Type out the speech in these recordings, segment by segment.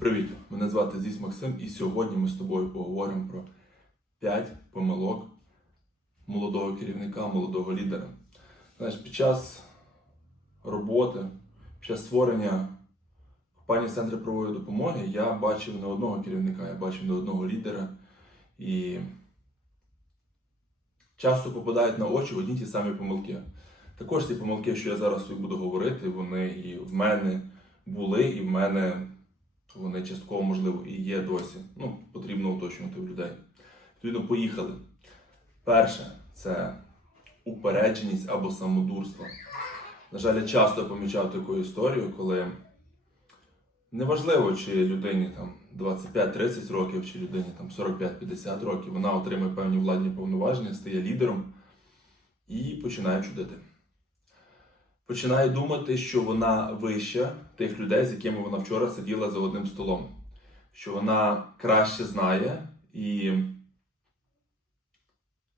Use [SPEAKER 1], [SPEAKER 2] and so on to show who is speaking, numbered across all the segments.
[SPEAKER 1] Привіт! Мене звати Зіс Максим, і сьогодні ми з тобою поговоримо про 5 помилок молодого керівника, молодого лідера. Знаєш, під час роботи, під час створення компанії Центру правової допомоги я бачив не одного керівника, я бачив не одного лідера. І часто попадають на очі одні ті самі помилки. Також ці помилки, що я зараз тобі буду говорити, вони і в мене були, і в мене вони частково, можливо, і є досі. Ну, потрібно уточнювати в людей. Відповідно, поїхали. Перше це упередженість або самодурство. На жаль, я часто помічав таку історію, коли неважливо, чи людині там 25-30 років, чи людині там 45-50 років, вона отримує певні владні повноваження, стає лідером і починає чудити. Починає думати, що вона вища тих людей, з якими вона вчора сиділа за одним столом, що вона краще знає і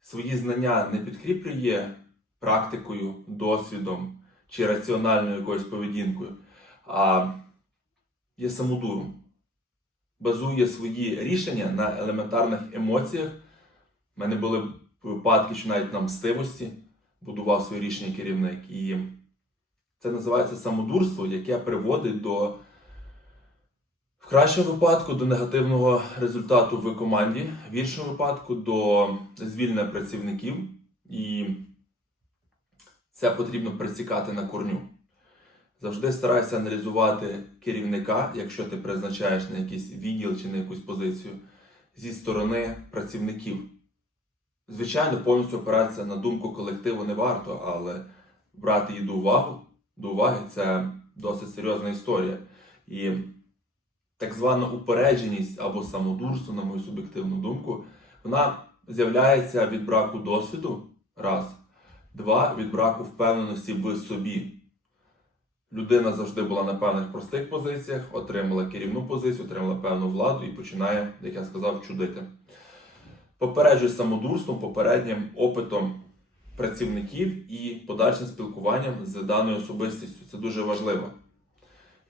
[SPEAKER 1] свої знання не підкріплює практикою, досвідом чи раціональною якоюсь поведінкою, а є самодуром, базує свої рішення на елементарних емоціях. У мене були випадки, що навіть на мстивості будував своє рішення керівник. І це називається самодурство, яке приводить до, в кращому випадку, до негативного результату в команді, в іншому випадку до звільнення працівників. І це потрібно присікати на корню. Завжди старайся аналізувати керівника, якщо ти призначаєш на якийсь відділ чи на якусь позицію, зі сторони працівників. Звичайно, повністю опиратися на думку колективу не варто, але брати її до уваги, до уваги це досить серйозна історія. І так звана упередженість або самодурство, на мою суб'єктивну думку, вона з'являється від браку досвіду, раз, два, від браку впевненості в собі. Людина завжди була на певних простих позиціях, отримала керівну позицію, отримала певну владу і починає, як я сказав, чудити. Попереджує самодурством, попереднім опитом працівників і подальшим спілкуванням з даною особистістю. Це дуже важливо.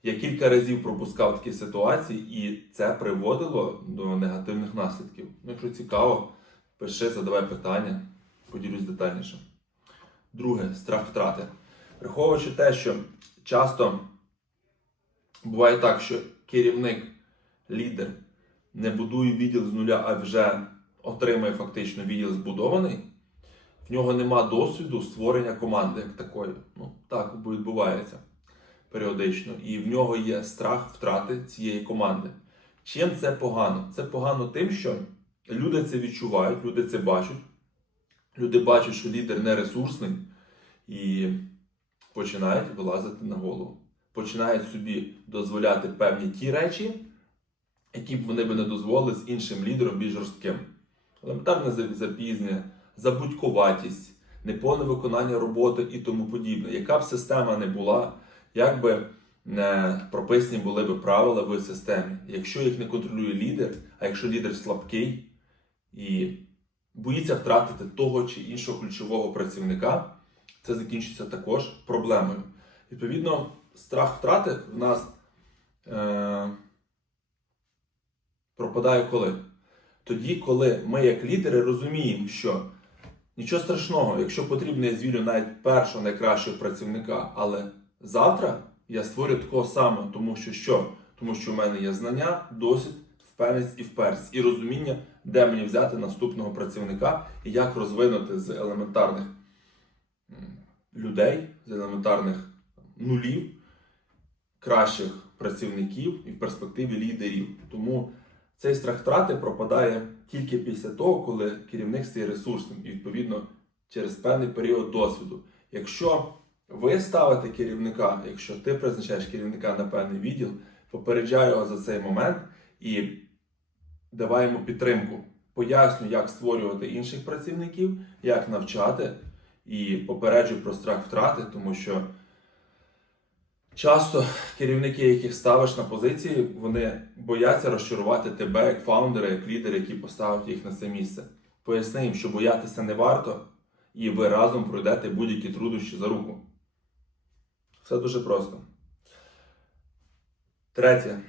[SPEAKER 1] Я кілька разів пропускав такі ситуації, і це приводило до негативних наслідків. Ну, якщо цікаво, пиши, задавай питання, поділюсь детальніше. Друге страх втрати. Враховуючи те, що часто буває так, що керівник, лідер не будує відділ з нуля, а вже отримує фактично відділ збудований, в нього нема досвіду створення команди як такої. Ну, так відбувається періодично. І в нього є страх втрати цієї команди. Чим це погано? Це погано тим, що люди це відчувають, люди це бачать. Люди бачать, що лідер не ресурсний і починають вилазити на голову. Починають собі дозволяти певні ті речі, які б вони би не дозволили з іншим лідером більш жорстким. Елементарне за- запізнення, забудькуватість, неповне виконання роботи і тому подібне. Яка б система не була, як би не прописані були б правила в системі. Якщо їх не контролює лідер, а якщо лідер слабкий і боїться втратити того чи іншого ключового працівника, це закінчиться також проблемою. Відповідно, страх втрати в нас е, пропадає коли? Тоді, коли ми, як лідери, розуміємо, що нічого страшного, якщо потрібно, я звільню навіть першого найкращого працівника, але завтра я створю такого самого, тому що що? Тому що в мене є знання, досвід, впевненість і вперсть, і розуміння, де мені взяти наступного працівника і як розвинути з елементарних людей, з елементарних нулів кращих працівників і в перспективі лідерів. Тому цей страх втрати пропадає тільки після того, коли керівник стає ресурсним і відповідно через певний період досвіду. Якщо ви ставите керівника, якщо ти призначаєш керівника на певний відділ, попереджай його за цей момент і давай йому підтримку. Поясню, як створювати інших працівників, як навчати, і попереджу про страх втрати, тому що часто керівники, яких ставиш на позиції, вони бояться розчарувати тебе як фаундера, як лідера, який поставив їх на це місце. Поясни їм, що боятися не варто, і ви разом пройдете будь-які труднощі за руку. Все дуже просто. Третє.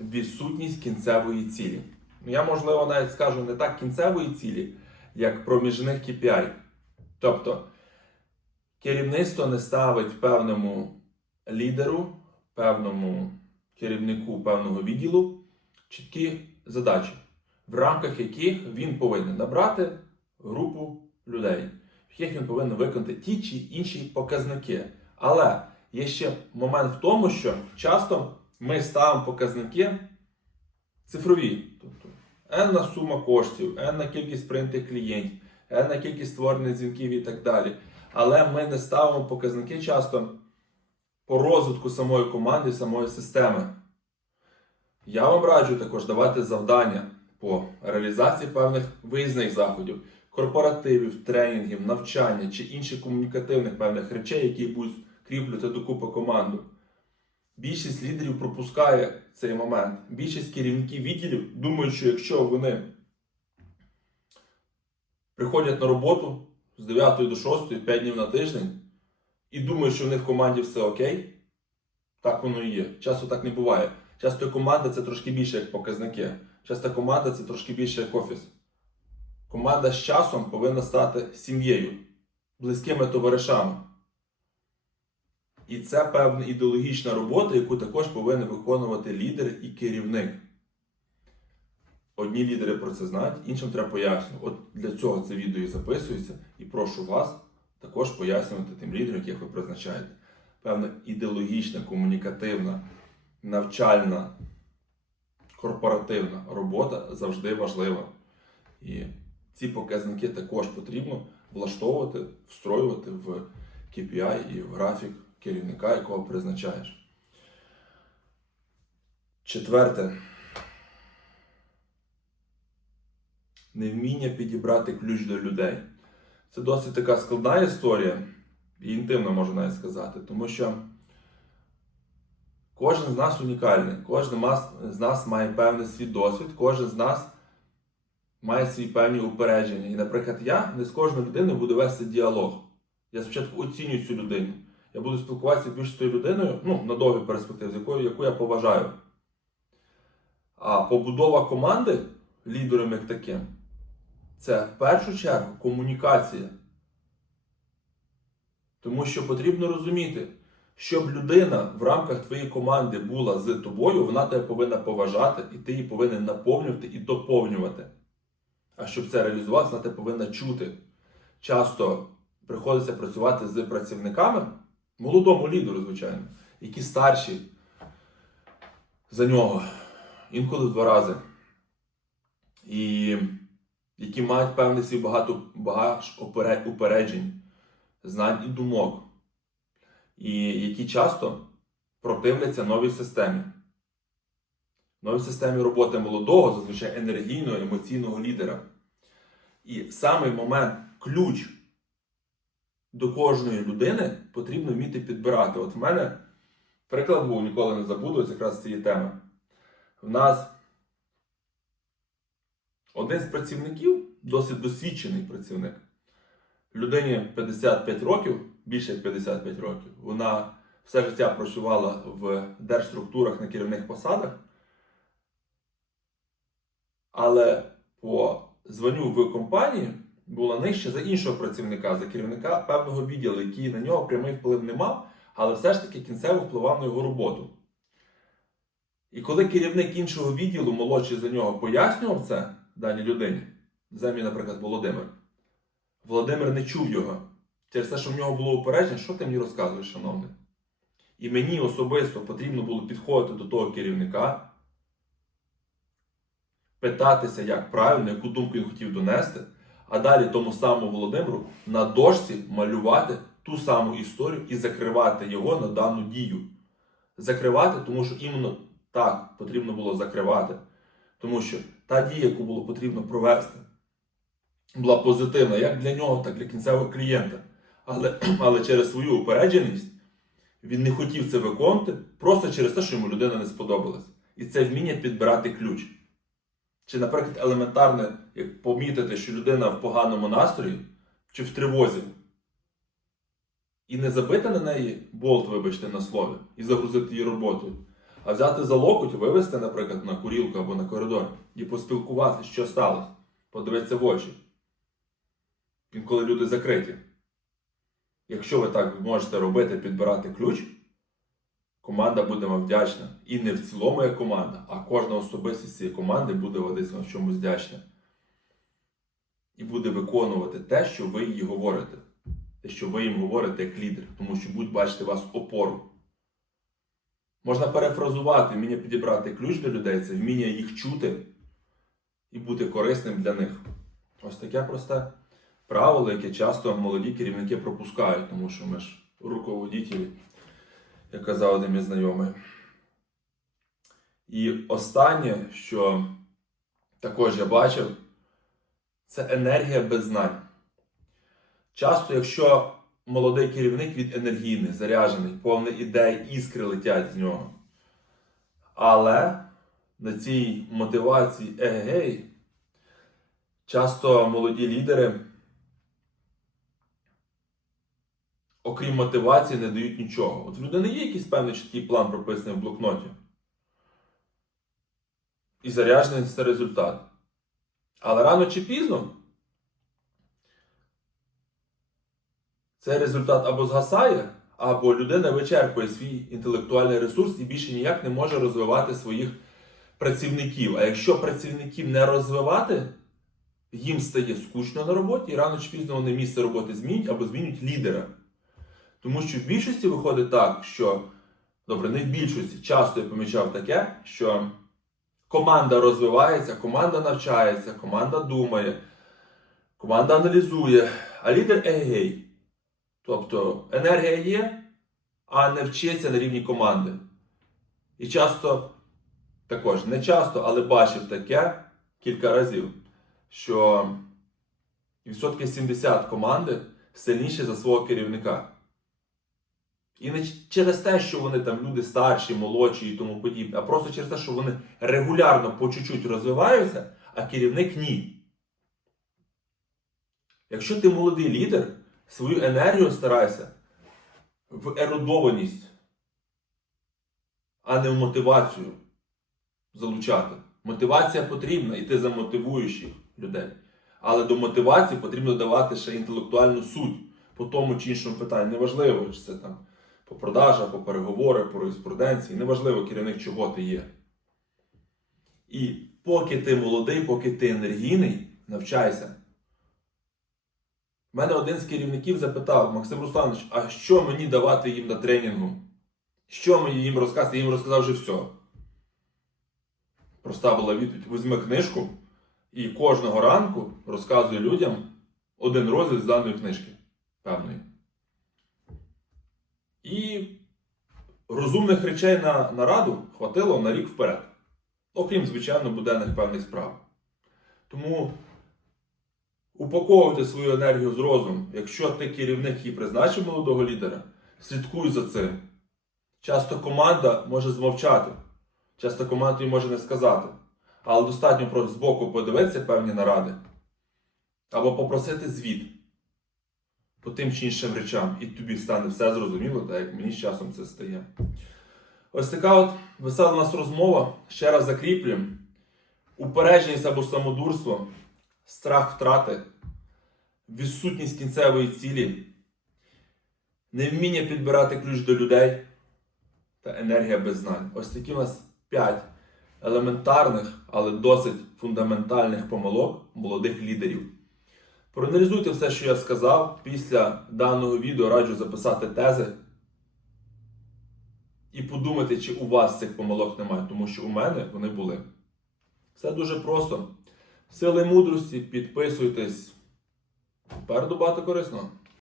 [SPEAKER 1] відсутність кінцевої цілі. Я, можливо, навіть скажу не так кінцевої цілі, як проміжних KPI. Тобто керівництво не ставить певному лідеру, певному керівнику певного відділу чіткі задачі, в рамках яких він повинен набрати групу людей, в яких він повинен виконати ті чи інші показники. Але є ще момент в тому, що часто ми ставимо показники цифрові. Тобто енна сума коштів, енна кількість прийнятих клієнтів, енна кількість створених дзвінків і так далі. Але ми не ставимо показники часто по розвитку самої команди, самої системи. Я вам раджу також давати завдання по реалізації певних виїзних заходів, корпоративів, тренінгів, навчання чи інших комунікативних певних речей, які будуть кріплювати докупи команду. Більшість лідерів пропускає цей момент. Більшість керівників відділів думають, що якщо вони приходять на роботу з 9 до 6, 5 днів на тиждень, і думають, що в них в команді все окей, так воно і є. Часто так не буває. Часто команда це трошки більше як показники. Часто команда це трошки більше як офіс. Команда з часом повинна стати сім'єю, близькими товаришами. І це певна ідеологічна робота, яку також повинен виконувати лідер і керівник. Одні лідери про це знають, іншим треба пояснювати. От для цього це відео і записується, і прошу вас також пояснювати тим лідерам, яких ви призначаєте. Певна ідеологічна, комунікативна, навчальна, корпоративна робота завжди важлива. І ці показники також потрібно влаштовувати, встроювати в KPI і в графік керівника, якого призначаєш. Четверте. Невміння підібрати ключ до людей. Це досить така складна історія, і інтимна можна навіть сказати, тому що кожен з нас унікальний, кожен з нас має певний свій досвід, кожен з нас має свої певні упередження. І, наприклад, я не з кожною людиною буду вести діалог. Я спочатку оцінюю цю людину. Я буду спілкуватися більш з тою людиною, ну, на довгій перспективі, з якою, яку я поважаю. А побудова команди лідером як таким, це в першу чергу комунікація. Тому що потрібно розуміти, щоб людина в рамках твоєї команди була з тобою, вона тебе повинна поважати, і ти її повинен наповнювати і доповнювати. А щоб це реалізувати, вона тебе повинна чути. Часто приходиться працювати з працівниками, молодому лідеру, звичайно, які старші за нього, інколи в два рази. І які мають певний свій багато багаж упереджень, знань і думок, і які часто противляться новій системі. Новій системі роботи молодого, зазвичай енергійного, емоційного лідера. І саме момент ключ до кожної людини потрібно вміти підбирати. От в мене приклад був, ніколи не забуду, якраз цієї теми. В нас один з працівників, досить досвідчений працівник, людині 55 років, більше як 55 років, вона все життя працювала в держструктурах на керівних посадах, але по званню в компанії була нижче за іншого працівника, за керівника певного відділу, який на нього прямий вплив не мав, але все ж таки кінцево впливав на його роботу. І коли керівник іншого відділу, молодший за нього, пояснював це даній людині, землі, наприклад, Володимир, Володимир не чув його. Через те, що в нього було упередження, що ти мені розказуєш, шановний? І мені особисто потрібно було підходити до того керівника, питатися, як правильно, яку думку він хотів донести, а далі тому самому Володимиру на дошці малювати ту саму історію і закривати його на дану дію. Закривати, тому що іменно так потрібно було закривати. Тому що та дія, яку було потрібно провести, була позитивна як для нього, так і для кінцевого клієнта. Але, але через свою упередженість він не хотів це виконувати просто через те, що йому людина не сподобалась. І це вміння підбирати ключ. Чи, наприклад, елементарне, як помітити, що людина в поганому настрої чи в тривозі, і не забити на неї болт, вибачте, на слові, і загрузити її роботою, А взяти за локоть, вивести, наприклад, на курілку або на коридор і поспілкуватися, що сталося, подивитися в очі. Інколи люди закриті. Якщо ви так можете робити, підбирати ключ, команда буде вам вдячна. І не в цілому як команда, а кожна особистість цієї команди буде десь вам в чомусь вдячна. І буде виконувати те, що ви їй говорите. Те, що ви їм говорите як лідер, тому що будуть бачити вас опору. Можна перефразувати, вміння підібрати ключ до людей це вміння їх чути і бути корисним для них. Ось таке просте правило, яке часто молоді керівники пропускають, тому що ми ж руководителі, як казав один мій знайомий. І останнє, що також я бачив, це енергія без знань. Часто, якщо молодий керівник від енергійний, заряджений, повний ідей, іскри летять з нього. Але на цій мотивації егей, часто молоді лідери, окрім мотивації, не дають нічого. От в людини є якийсь певний чіткий план прописаний в блокноті. І заряджений це результат. Але рано чи пізно цей результат або згасає, або людина вичерпує свій інтелектуальний ресурс і більше ніяк не може розвивати своїх працівників. А якщо працівників не розвивати, їм стає скучно на роботі, і рано чи пізно вони місце роботи змінюють або змінюють лідера. Тому що в більшості виходить так, що добре, не в більшості, часто я помічав таке, що команда розвивається, команда навчається, команда думає, команда аналізує, а лідер егей. Тобто енергія є, а не вчиться на рівні команди. І часто, також не часто, але бачив таке кілька разів, що відсотки 70 команди сильніші за свого керівника. І не через те, що вони там люди старші, молодші і тому подібне, а просто через те, що вони регулярно по чуть-чуть розвиваються, а керівник ні. Якщо ти молодий лідер, свою енергію старайся в ерудованість, а не в мотивацію залучати. Мотивація потрібна, і ти замотивуєш їх людей. Але до мотивації потрібно давати ще інтелектуальну суть по тому чи іншому питанню. Неважливо, чи це там по продажах, по переговорах, по юриспруденції, неважливо керівник, чого ти є. І поки ти молодий, поки ти енергійний, навчайся. Мене один з керівників запитав, Максим Русланович, а що мені давати їм на тренінгу? Що мені їм розказати? Я їм розказав вже все. Проста була відповідь: візьми книжку і кожного ранку розказуй людям один розділ з даної книжки. Певної. І розумних речей на, на раду хватило на рік вперед. Окрім, звичайно, буденних певних справ. Тому упаковуйте свою енергію з розумом. Якщо ти керівник і призначив молодого лідера, слідкуй за цим. Часто команда може змовчати, часто команда їй може не сказати. Але достатньо просто збоку подивитися певні наради або попросити звіт по тим чи іншим речам, і тобі стане все зрозуміло, так як мені з часом це стає. Ось така от весела у нас розмова. Ще раз закріплюємо. Упередженість або самодурство, страх втрати, відсутність кінцевої цілі, невміння підбирати ключ до людей та енергія без знань. Ось такі у нас 5 елементарних, але досить фундаментальних помилок молодих лідерів. Проаналізуйте все, що я сказав. Після даного відео раджу записати тези. І подумайте, чи у вас цих помилок немає, тому що у мене вони були. Все дуже просто. Сили мудрості, підписуйтесь. Попереду багато корисного.